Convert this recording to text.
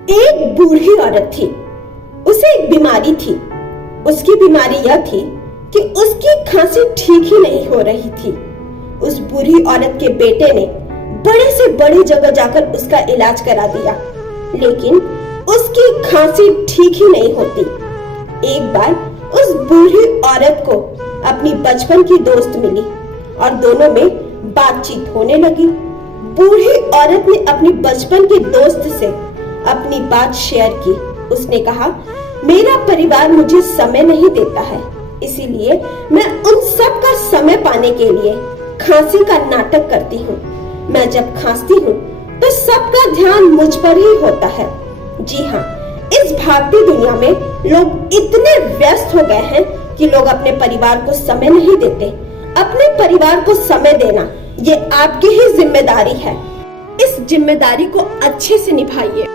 एक बूढ़ी औरत थी। उसे एक बीमारी थी। उसकी बीमारी यह थी कि उसकी खांसी ठीक ही नहीं हो रही थी। उस बूढ़ी औरत के बेटे ने बड़े से बड़ी जगह जाकर उसका इलाज करा दिया, लेकिन उसकी खांसी ठीक ही नहीं होती। एक बार उस बूढ़ी औरत को अपनी बचपन की दोस्त मिली और दोनों में बातचीत होने लगी। बूढ़ी औरत ने अपनी बचपन की दोस्त से अपनी बात शेयर की। उसने कहा, मेरा परिवार मुझे समय नहीं देता है, इसीलिए मैं उन सब का समय पाने के लिए खांसी का नाटक करती हूँ। मैं जब खांसती हूँ तो सबका ध्यान मुझ पर ही होता है। जी हाँ, इस भागती दुनिया में लोग इतने व्यस्त हो गए हैं कि लोग अपने परिवार को समय नहीं देते। अपने परिवार को समय देना ये आपकी ही जिम्मेदारी है। इस जिम्मेदारी को अच्छे से निभाइए।